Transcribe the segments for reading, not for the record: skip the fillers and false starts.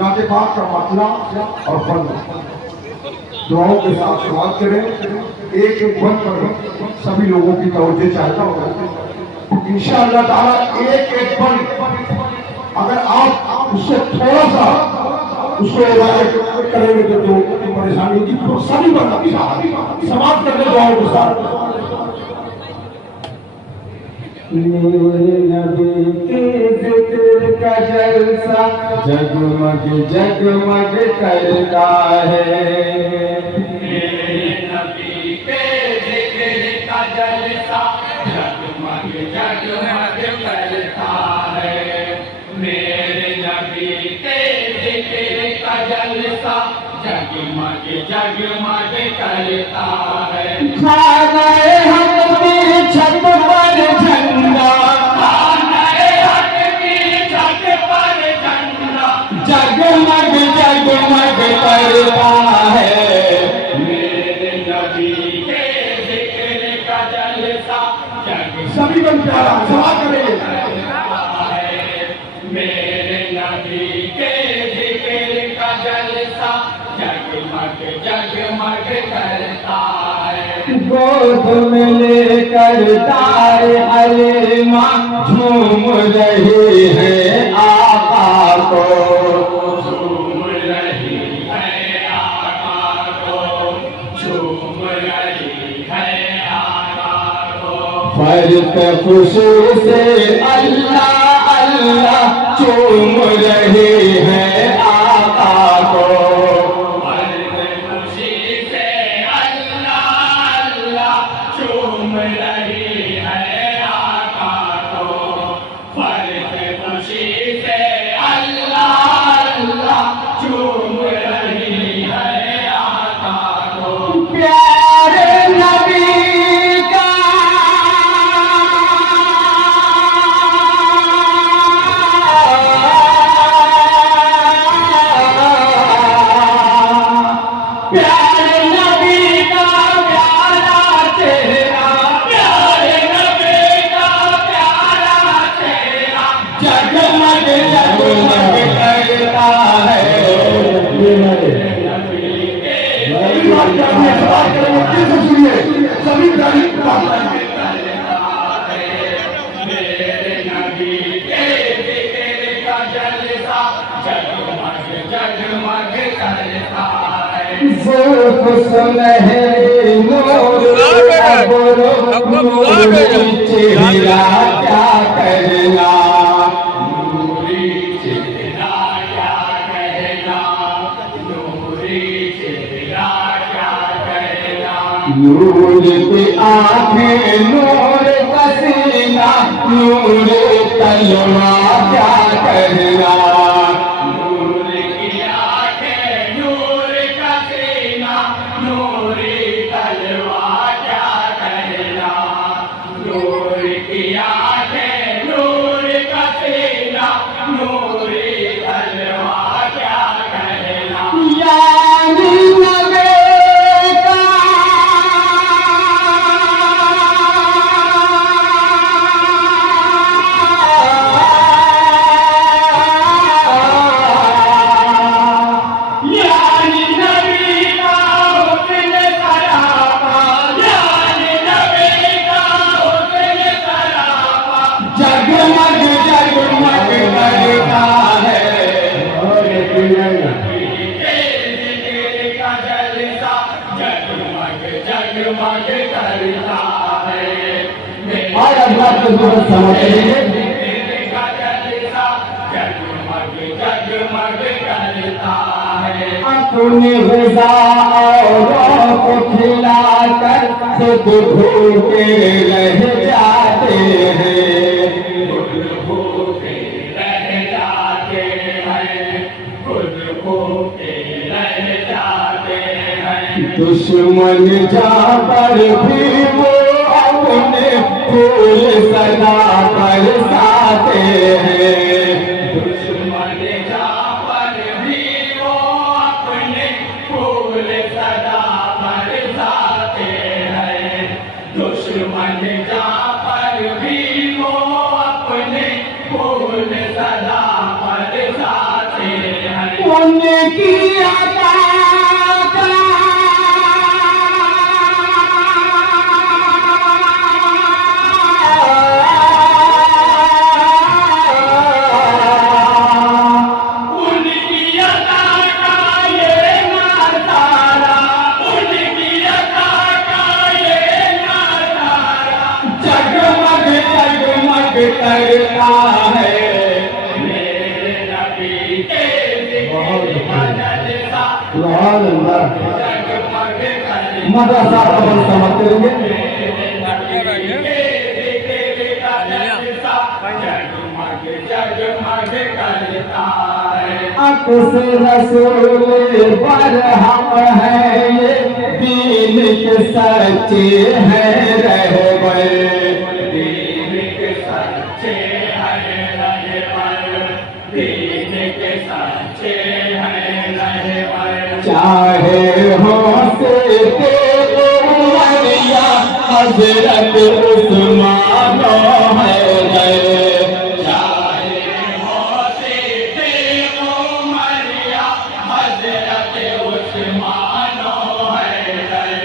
नाते पाक का मतला और फल दुआओं के साथ शुरुआत करें। एक एक बन पर सभी लोगों की तवज्जो चाहता हूँ इंशाअल्लाह ताला। एक एक बन अगर आप उससे थोड़ा सा उसको इबादत करेंगे तो जो परेशानी होगी तो सभी बन समाप्त करने दुआओं के साथ। मेरे नबी के जिक्र का जलसा जगमग जगमग करता है। मेरे नबी के जिक्र का जलसा जगमग जगमग करता है। मेरे नबी के जिक्र का जलसा जगमग जगमग करता है। खानाए हक की छत पर झंडा, खानाए हक की छत पर झंडा जगमग जगमग करता है। मेरे नबी के जिक्र का जलसा सभी बन प्यारा समाप्त करेंगे। मेरे नबी के जिक्र का जलसा जगमग जगमग करता है। गोद में लेकर तारे हलीमा झूम रही है आका को, झूम रही है आका को, झूम रही है आका को। फर्क खुशी से अल्लाह अल्लाह चूम रही है आका को। खुशी से अल्लाह अल्लाह चूम रही है आका को। फर्क खुशी से अल्लाह अल्लाह चूम रही है आका को। प्यारे नबी का प्यारे नबी का प्यारा चेहरा, प्यारे नबी का प्यारा चेहरा जगमग जगमग करता है। सभी प्यारी बात करेंगे। मेरे नबी के जिक्र का जलसा जगमग जगमग करता है। ज़ुल्फ़ सुनहरी नूर चेहरा क्या करना, नूरी चेहरा क्या कहना, नूरी चेहरा क्या कहना। नूर की आँखें नूर पसीना नूर तलवा क्या करना। नूर की आंखें नूर का सीना नूरी तलवा क्या कहना। नूर की आंखें नूर का सीना नूरी तलवा क्या कहना। यानी नबी का यानी नबी का हुस्न सरापा, यानी नबी का हुस्न सरापा जगमग जगमग करता है। का जलसा जगमग जगमग करता है। और अल्लाह के दूर समझेंगे का जलसा जगमग जगमग करता है। अपनी ग़िज़ा औरों को खिलाकर खुद भूखे रह जाते हैं। खुद भूखे रह जाते हैं, खुद भूखे रह जाते हैं। दुश्मन जा पर भी वो अपने फूल सदा बरसाते हैं। दुश्मन जा पर भी वो अपने फूल सदा बरसाते हैं। दुश्मन जा पर भी वो अपने फूल सदा बरसाते हैं। उनकी अता का उनकी अता का ये नजारा, उनकी अता का ये नजारा जगमग जगमग करता है। मेरे नबी के जिक्र का जलसा सुभान अल्लाह। जगमग करता मदरसा कबल समाप्त करेंगे। जगमग करता है। अक्स रसूल पर हम हैं ये दीन के सच्चे हैं रहबर। दीन के सच्चे हैं रहबर, दीन के सच्चे हैं रहबर। चाहे हो से उमरिया हजरत उस्मान है चाहे हो सीधे उमरिया हजरत उस्मान हैदर,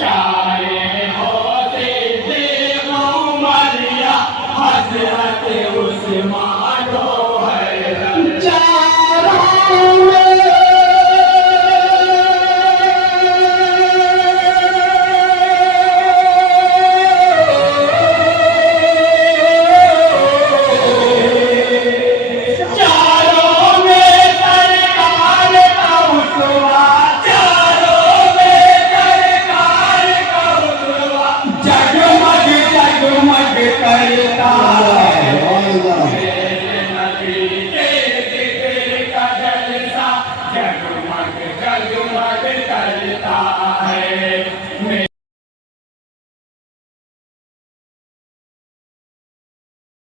चाहे हो सीधे उमरिया हजरत उस्मान हैदर। चारों में सरकार का उसवा, चारों में सरकार का उसवा जगमग जगमग करता है। मेरे नबी के जिक्र का जलसा जगमग जगमग करता